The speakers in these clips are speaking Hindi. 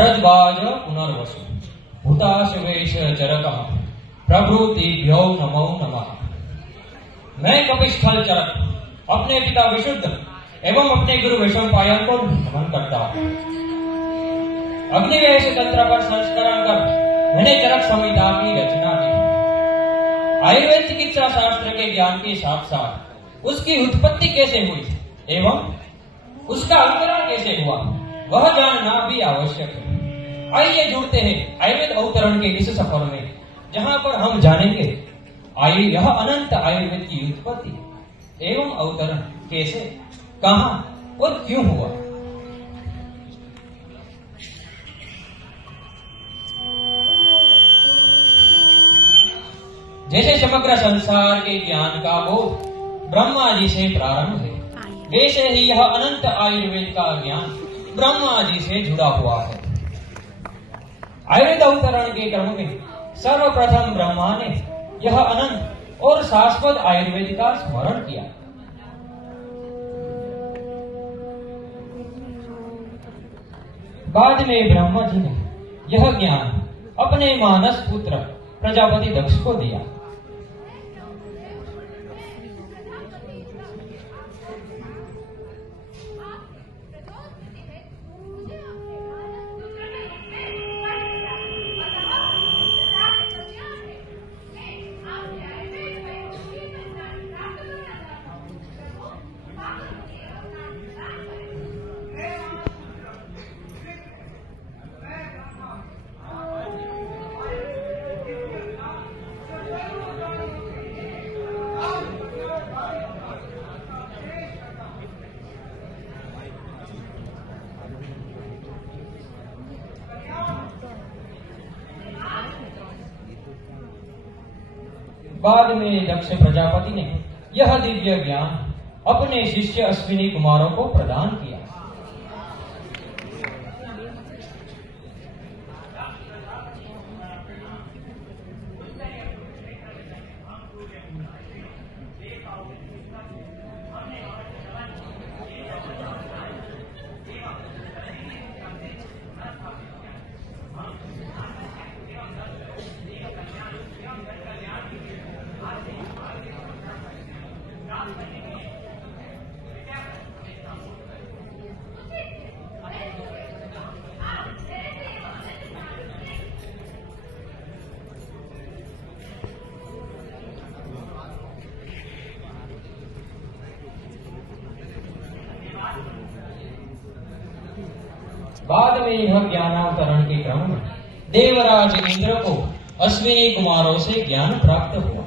भरद्वाज पुनर्वसु भूताशवेश चरकः प्रभृतिभ्यो नमो नमः। मैं कपिस्थल चरक अपने पिता विशुद्ध एवं अपने गुरु वैशंपायन को नमन करता हूँ। अग्निवेश तंत्र पर संस्करण कर मैंने चरक संहिता की रचना की। आयुर्वेद चिकित्सा शास्त्र के ज्ञान के साथ साथ उसकी उत्पत्ति कैसे हुई एवं उसका अवतरण कैसे हुआ वह जानना भी आवश्यक है। आइए जुड़ते हैं आयुर्वेद अवतरण के इस सफर में, जहां पर हम जानेंगे यह अनंत आयुर्वेद की उत्पत्ति एवं अवतरण कैसे, कहां और क्यों हुआ। जैसे समग्र संसार के ज्ञान का बोध ब्रह्मा जी से प्रारंभ है, वैसे ही यह अनंत आयुर्वेद का ज्ञान ब्रह्मा जी से जुड़ा हुआ है। आयुर्वेद अवतरण के क्रम में सर्वप्रथम ब्रह्मा ने यह अनंत और शाश्वत आयुर्वेद का स्मरण किया। बाद में ब्रह्मा जी ने यह ज्ञान अपने मानस पुत्र प्रजापति दक्ष को दिया। बाद में दक्ष प्रजापति ने यह दिव्य ज्ञान अपने शिष्य अश्विनी कुमारों को प्रदान किया। बाद में यह ज्ञानावतरण के क्रम में देवराज इंद्र को अश्विनी कुमारों से ज्ञान प्राप्त हुआ।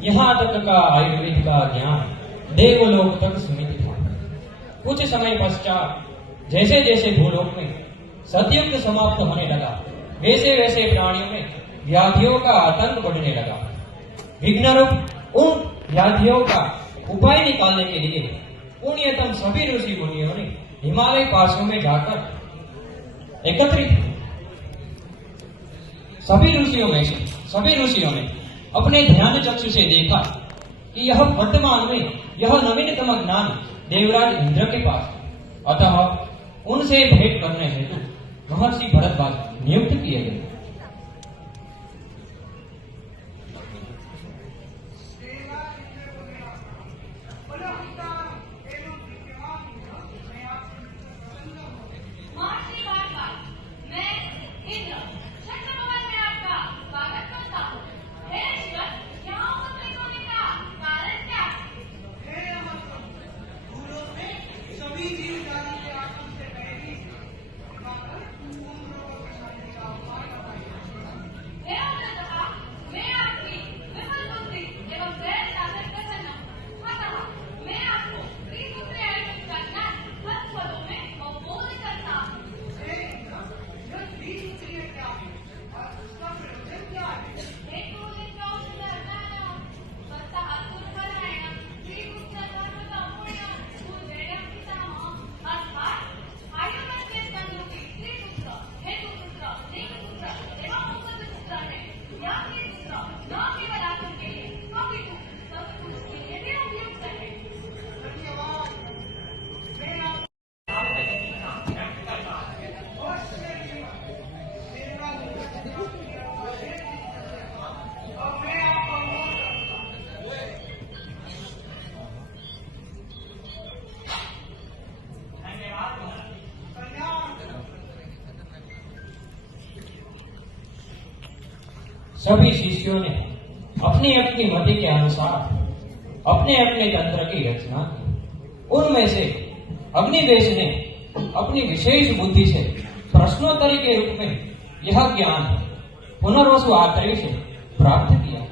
यहाँ तक का आयुर्वेद का ज्ञान देवलोक तक सीमित था। कुछ समय पश्चात जैसे जैसे भूलोक में सतयुग समाप्त होने लगा, वैसे वैसे प्राणियों में व्याधियों का आतंक बढ़ने लगा। विघ्न रूप उन व्याधियों का उपाय निकालने के लिए पुण्यतम सभी ऋषि मुनियों ने हिमालय पासों में जाकर एकत्रित हुए। सभी ऋषियों ने अपने ध्यान चक्षु से देखा कि यह वर्तमान में यह नवीनतम ज्ञान देवराज इंद्र के पास है। अतः उनसे भेंट करने हेतु महर्षि भरद्वाज नियुक्त किए गए। सभी शिष्यों ने अपनी अपनी मति के अनुसार अपने अपने तंत्र की रचना की। उनमें से अग्निवेश ने अपनी विशेष बुद्धि से प्रश्नोत्तरी के रूप में यह ज्ञान पुनर्वसु आत्रेय से प्राप्त किया।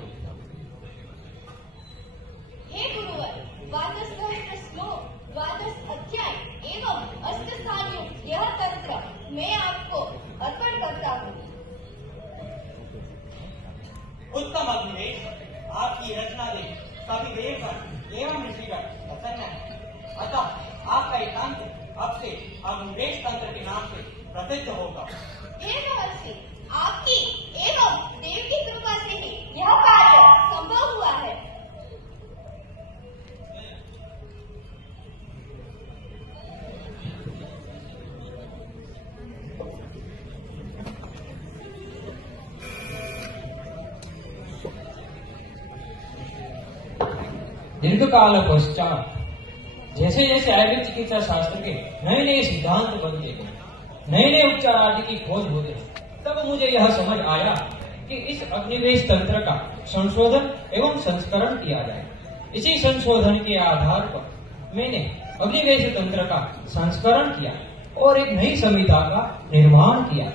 हे गुरुवर, द्वादश सहस्त्र श्लोक, द्वादश अध्याय एवं अष्टस्थान युक्त यह तंत्र मैं आपको अर्पण करता हूँ। उत्तम अग्निवेश, आपकी रचना देख सभी देवगण एवं ऋषिगण प्रसन्न है। अतः आपका एकांत अब से अग्निवेश तंत्र के नाम से प्रसिद्ध होगा। हे महर्षि, आपकी एवं देव की कृपा से ही यह कार्य संभव हुआ है। दीर्घ काल पश्चात जैसे जैसे आयुर्वेद चिकित्सा शास्त्र के नए नए सिद्धांत बनते गए, नए नए उपचार आदि की खोज होते, तब मुझे यह समझ आया कि इस अग्निवेश तंत्र का संशोधन एवं संस्करण किया जाए। इसी संशोधन के आधार पर मैंने अग्निवेश तंत्र का संस्करण किया और एक नई संहिता का निर्माण किया।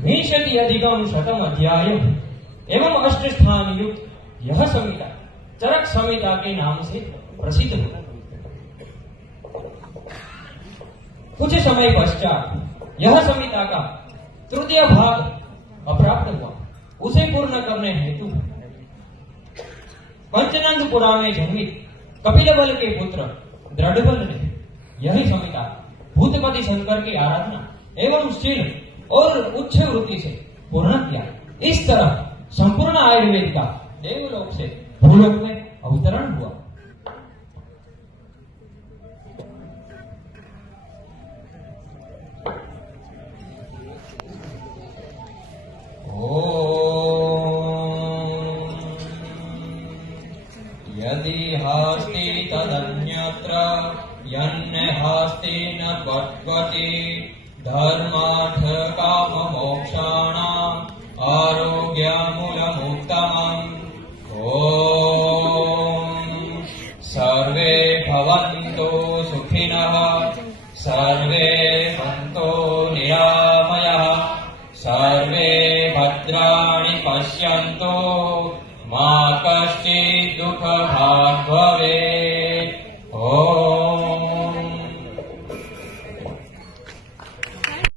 विंशति अधिकम शतम अध्याय एवं अष्ट स्थान युक्त यह संहिता चरक संहिता के नाम से प्रसिद्ध है। कुछ समय पश्चात यह संहिता का तृतीय भाग अप्राप्त हुआ। उसे पूर्ण करने हेतु पंचनंदपुरा में जन्मित कपिलबल के पुत्र दृढ़बल ने यही संहिता भूतपति शंकर की आराधना एवं शील और उच्च वृत्ति से पूर्ण किया। इस तरह संपूर्ण आयुर्वेद का देवलोक से भूलोक में अवतरण हुआ। यदि हास्ति तदन्यत्र यन्न हास्ति न पट्पति धर्मार्थ काम मोक्षाणाम् आरोग्यमूलमुत्तमम्। ॐ सर्वे भवन्तु सुखिनः, सर्वे सन्तु निरामयः, सर्वे भद्राणि पश्यन्तु, मा कश्चित् दुःखभाग् भवेत्।